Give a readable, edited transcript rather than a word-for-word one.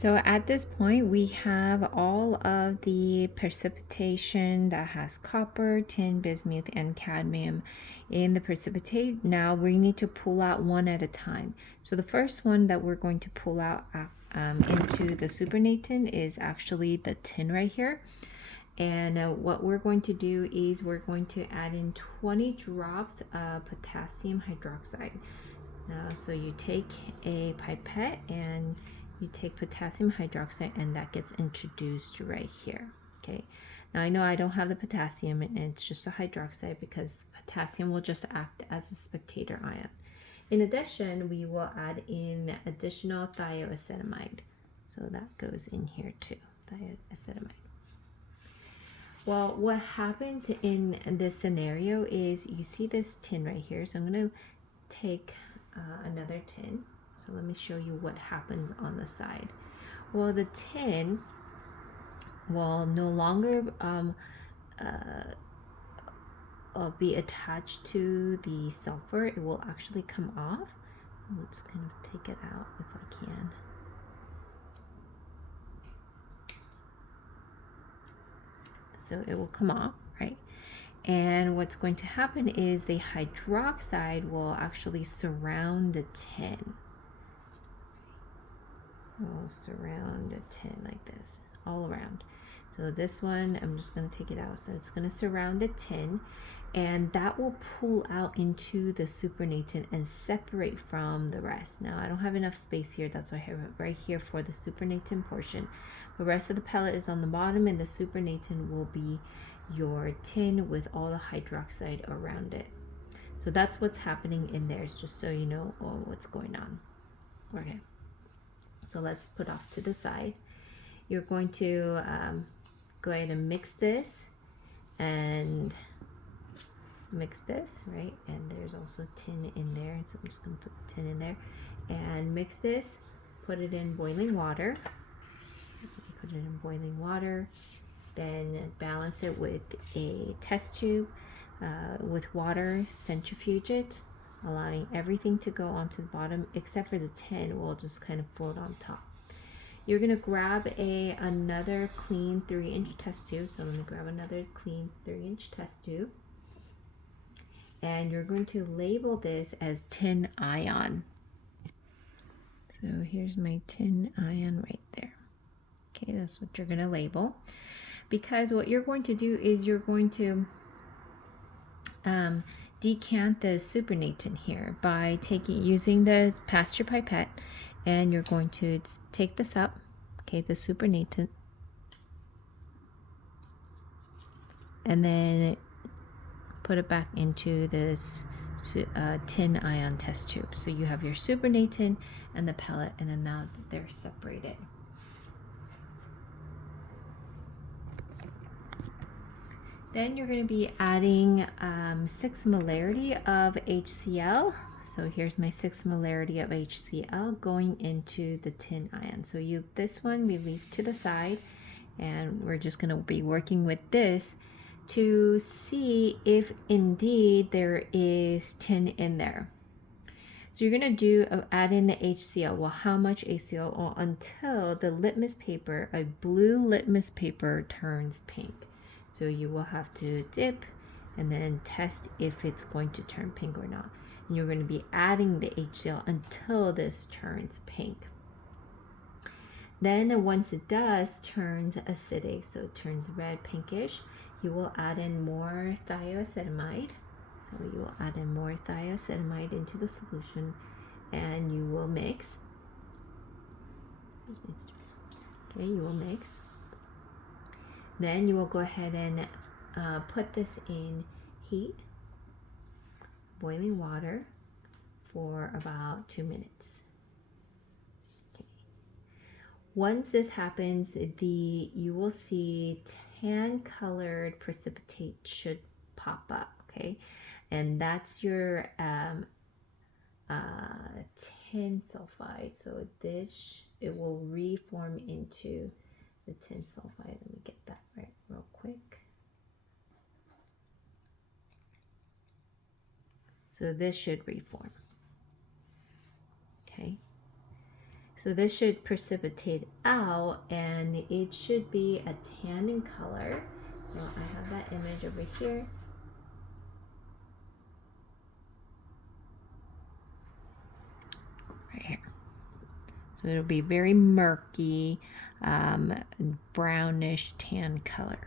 So at this point, we have all of the precipitation that has copper, tin, bismuth, and cadmium in the precipitate. Now we need to pull out one at a time. So the first one that we're going to pull out into the supernatant is actually the tin right here. And what we're going to do is we're going to add in 20 drops of potassium hydroxide. So you take a pipette and you take potassium hydroxide, and that gets introduced right here. Okay, now I know I don't have the potassium and it's just a hydroxide because potassium will just act as a spectator ion. In addition, we will add in additional thioacetamide, so that goes in here too, thioacetamide. Well, what happens in this scenario is you see this tin right here. So I'm going to take another tin. So let me show you what happens on the side. Well, the tin will no longer be attached to the sulfur. It will actually come off. Let's kind of take it out if I can. So it will come off, right? And what's going to happen is the hydroxide will actually surround the tin. We'll surround the tin like this, all around. So this one, I'm just going to take it out. So it's going to surround the tin, and that will pull out into the supernatant and separate from the rest. Now I don't have enough space here, that's why I have it right here for the supernatant portion. The rest of the pellet is on the bottom, and the supernatant will be your tin with all the hydroxide around it. So that's what's happening in there, just so you know what's going on. Okay, so let's put off to the side. You're going to go ahead and mix this and mix this, right? And there's also tin in there, so I'm just going to put the tin in there and mix this. Put it in boiling water. Put it in boiling water. Then balance it with a test tube with water, centrifuge it, allowing everything to go onto the bottom except for the tin will just kind of float on top. You're going to grab another clean 3-inch test tube. So let me grab another clean 3-inch test tube. And you're going to label this as tin ion. So here's my tin ion right there. Okay, that's what you're going to label. Because what you're going to do is you're going to decant the supernatant here by using the pasture pipette, and you're going to take this up, okay, the supernatant, and then put it back into this tin ion test tube. So you have your supernatant and the pellet, and then now they're separated. Then you're going to be adding 6 molarity of HCl. So here's my 6 molarity of HCl going into the tin ion. So this one we leave to the side, and we're just going to be working with this to see if indeed there is tin in there. So you're going to add in the HCl. Well, how much HCl? Well, until the litmus paper, a blue litmus paper, turns pink. So you will have to dip and then test if it's going to turn pink or not. And you're going to be adding the HCl until this turns pink. Then once it does, turns acidic, so it turns red, pinkish, you will add in more thioacetamide. So you will add in more thioacetamide into the solution, and you will mix. Okay, you will mix. Then you will go ahead and put this in heat, boiling water, for about 2 minutes. Okay. Once this happens, you will see tan-colored precipitate should pop up. Okay, and that's your tin sulfide. So it will reform into the tin sulfide. Let me get that right real quick. So this should reform. Okay. So this should precipitate out and it should be a tan in color. So I have that image over here. Right here. So it'll be very murky, brownish tan color.